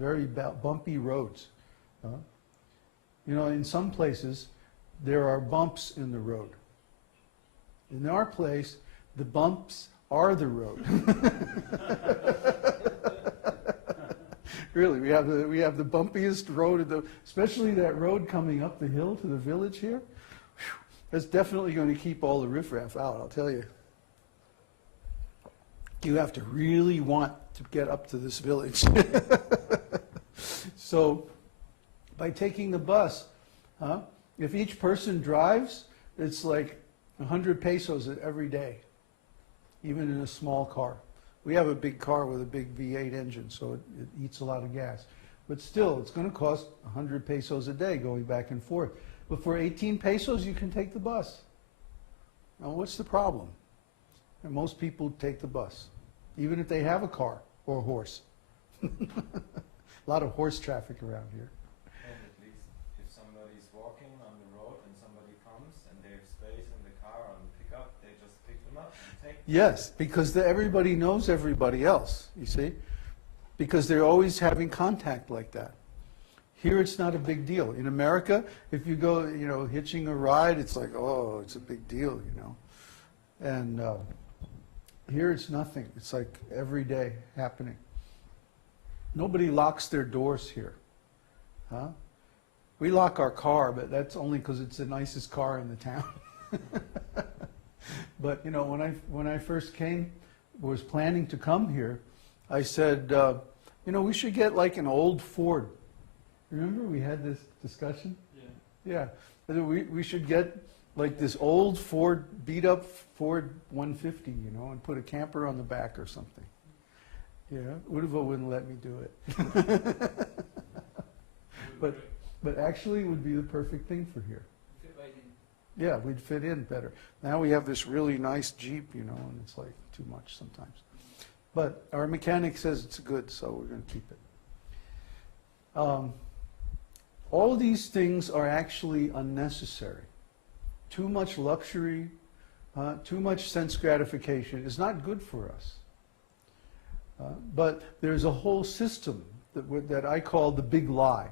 very bumpy roads. You know, in some places, there are bumps in the road. In our place, the bumps are the road. Really, we have the bumpiest road, especially that road coming up the hill to the village here. Whew, that's definitely going to keep all the riffraff out, I'll tell you. You have to really want to get up to this village. So, by taking the bus, if each person drives, it's like 100 pesos every day, even in a small car. We have a big car with a big V8 engine, so it eats a lot of gas. But still, it's going to cost 100 pesos a day going back and forth. But for 18 pesos, you can take the bus. Now, what's the problem? And most people take the bus, even if they have a car or a horse. A lot of horse traffic around here. And at least if somebody's walking on the road and somebody comes and they have space in the car on the pickup, they just pick them up and take them. Yes, because everybody knows everybody else, you see? Because they're always having contact like that. Here it's not a big deal. In America, if you go, you know, hitching a ride, it's like, oh, it's a big deal, you know. And here it's nothing. It's like every day happening. Nobody locks their doors here. Huh? We lock our car, but that's only because it's the nicest car in the town. But, you know, when I first was planning to come here, I said, you know, we should get like an old Ford. Remember we had this discussion? Yeah. Yeah. We should get like this old Ford, beat up Ford 150, you know, and put a camper on the back or something. Yeah, Uddhava wouldn't let me do it. But actually it would be the perfect thing for here. Fit right in. Yeah, we'd fit in better. Now we have this really nice Jeep, you know, and it's like too much sometimes. But our mechanic says it's good, so we're going to keep it. All these things are actually unnecessary. Too much luxury, too much sense gratification is not good for us. But there's a whole system that I call the big lie.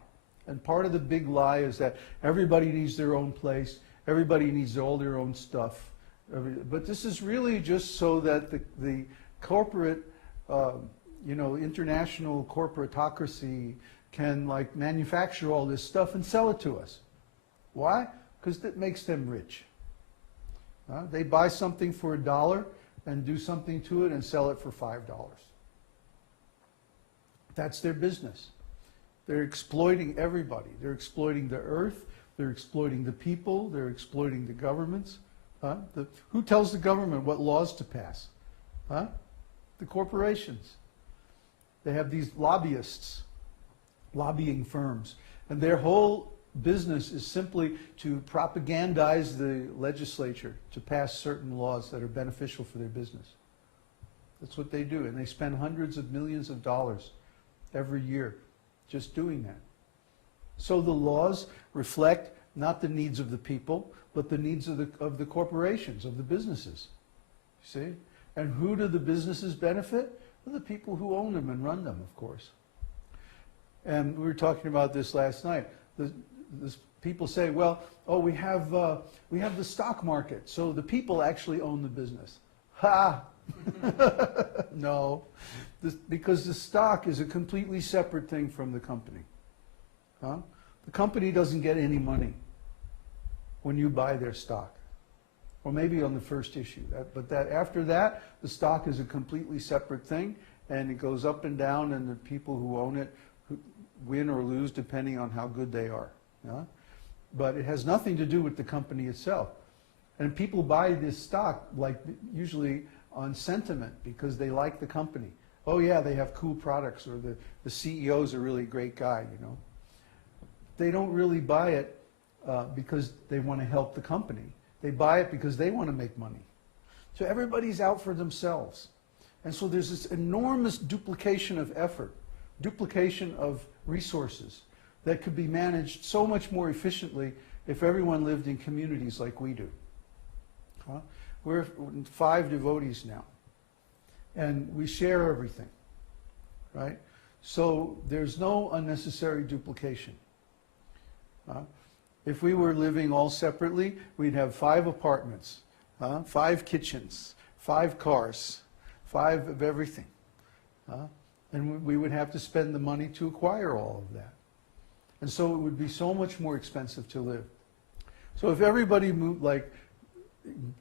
And part of the big lie is that everybody needs their own place, everybody needs all their own stuff. But this is really just so that the corporate, you know, international corporatocracy can like manufacture all this stuff and sell it to us. Why? Because it makes them rich. They buy something for $1 and do something to it and sell it for $5. That's their business. They're exploiting everybody. They're exploiting the earth. They're exploiting the people. They're exploiting the governments. Who tells the government what laws to pass? The corporations. They have these lobbyists, lobbying firms, and their whole business is simply to propagandize the legislature to pass certain laws that are beneficial for their business. That's what they do, and they spend hundreds of millions of dollars every year just doing that. So the laws reflect not the needs of the people, but the needs of the corporations, of the businesses. See? And who do the businesses benefit? Well, the people who own them and run them, of course. And we were talking about this last night. People say, well, oh, we have the stock market, so the people actually own the business. Ha! No, because the stock is a completely separate thing from the company. The company doesn't get any money when you buy their stock, or maybe on the first issue. But after that, the stock is a completely separate thing, and it goes up and down, and the people who own it win or lose depending on how good they are. But it has nothing to do with the company itself. And people buy this stock like usually on sentiment because they like the company. Oh yeah, they have cool products, or the CEO is a really great guy, you know. They don't really buy it because they want to help the company. They buy it because they want to make money. So everybody's out for themselves. And so there's this enormous duplication of effort, duplication of resources that could be managed so much more efficiently if everyone lived in communities like we do. We're 5 devotees now, and we share everything, right? So there's no unnecessary duplication. If we were living all separately, we'd have 5 apartments, 5 kitchens, 5 cars, 5 of everything. And we would have to spend the money to acquire all of that. And so it would be so much more expensive to live. So if everybody moved,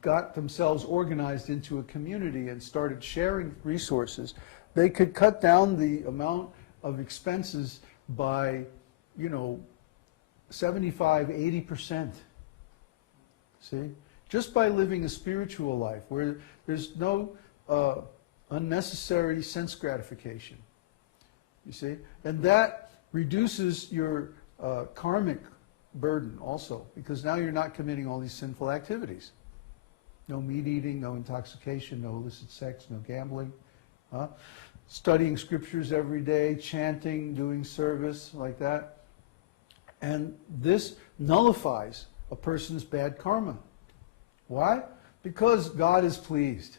got themselves organized into a community and started sharing resources, they could cut down the amount of expenses by, 75, 80%. See? Just by living a spiritual life where there's no unnecessary sense gratification. You see? And that reduces your karmic burden also, because now you're not committing all these sinful activities. No meat eating, no intoxication, no illicit sex, no gambling. Studying scriptures every day, chanting, doing service, like that. And this nullifies a person's bad karma. Why? Because God is pleased.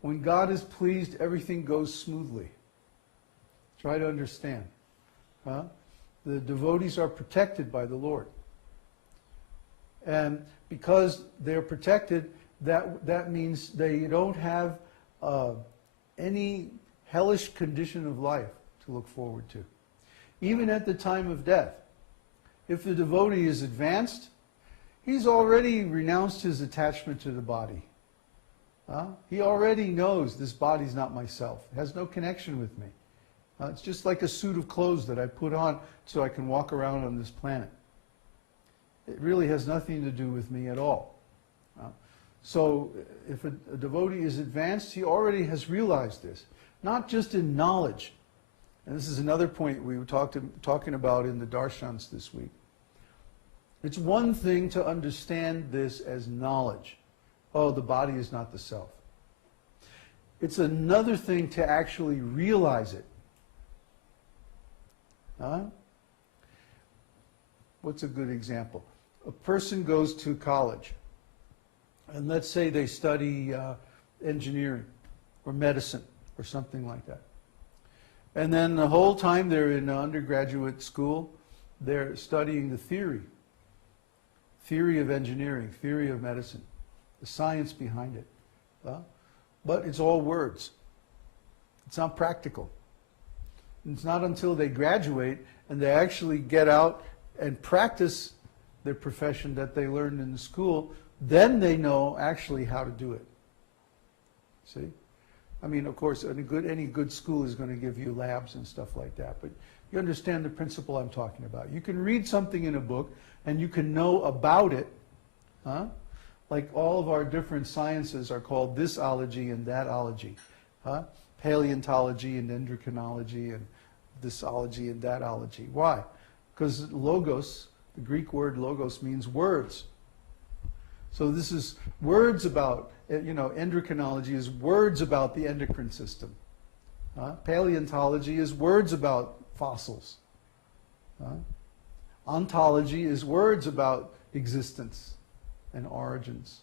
When God is pleased, everything goes smoothly. Try to understand. The devotees are protected by the Lord. And because they're protected, that means they don't have any hellish condition of life to look forward to. Even at the time of death, if the devotee is advanced, he's already renounced his attachment to the body. He already knows this body's not myself. It has no connection with me. It's just like a suit of clothes that I put on so I can walk around on this planet. It really has nothing to do with me at all. So if a devotee is advanced, he already has realized this. Not just in knowledge. And this is another point we were talking about in the darshans this week. It's one thing to understand this as knowledge. Oh, the body is not the self. It's another thing to actually realize it. What's a good example? A person goes to college, and let's say they study engineering or medicine or something like that. And then the whole time they're in undergraduate school, they're studying the theory of engineering, theory of medicine, the science behind it. But it's all words. It's not practical. It's not until they graduate and they actually get out and practice their profession that they learned in the school, then they know actually how to do it. See? I mean, of course, any good school is going to give you labs and stuff like that, but you understand the principle I'm talking about. You can read something in a book and you can know about it. Like all of our different sciences are called thisology and thatology. Paleontology and endocrinology and thisology and thatology. Why? Because logos, the Greek word logos, means words. So this is words about, endocrinology is words about the endocrine system. Paleontology is words about fossils. Ontology is words about existence and origins.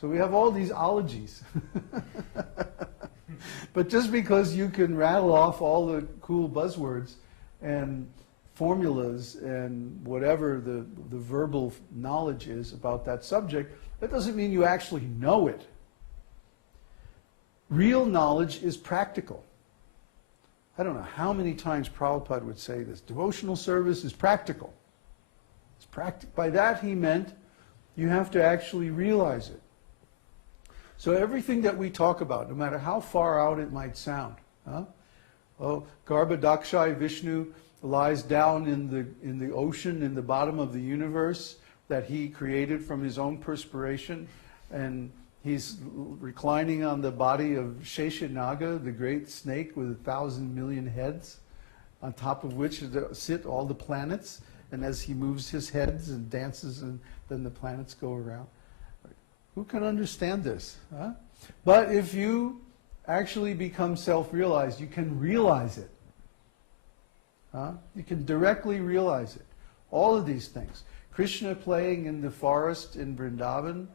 So we have all these ologies. But just because you can rattle off all the cool buzzwords and formulas and whatever the verbal knowledge is about that subject, that doesn't mean you actually know it. Real knowledge is practical. I don't know how many times Prabhupada would say this. Devotional service is practical. By that he meant you have to actually realize it. So everything that we talk about, no matter how far out it might sound, Garbhodakshai Vishnu lies down in the ocean, in the bottom of the universe that he created from his own perspiration, and he's reclining on the body of Sheshanaga, the great snake with 1,000 million heads, on top of which sit all the planets, and as he moves his heads and dances, and then the planets go around. Who can understand this? But if you actually become self-realized, you can realize it. You can directly realize it. All of these things. Krishna playing in the forest in Vrindavan,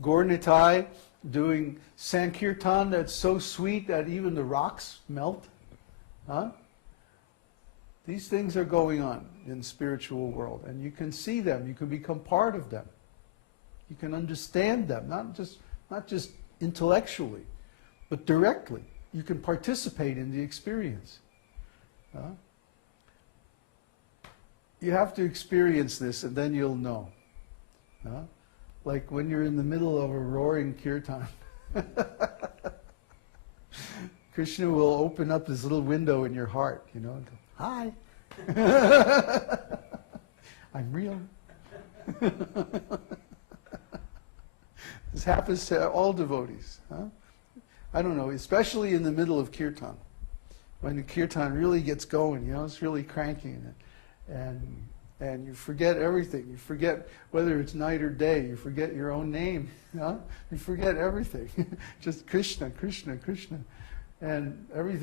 Gaur Nitai doing Sankirtan that's so sweet that even the rocks melt. Huh? These things are going on in the spiritual world, and you can see them, you can become part of them. You can understand them, not just intellectually, but directly. You can participate in the experience. Huh? You have to experience this, and then you'll know. Huh? Like when you're in the middle of a roaring kirtan. Krishna will open up this little window in your heart, and go, hi. I'm real. This happens to all devotees. Huh? I don't know, especially in the middle of kirtan. When the kirtan really gets going, it's really cranking. And you forget everything. You forget whether it's night or day. You forget your own name. You forget everything. Just Krishna, Krishna, Krishna. And everything.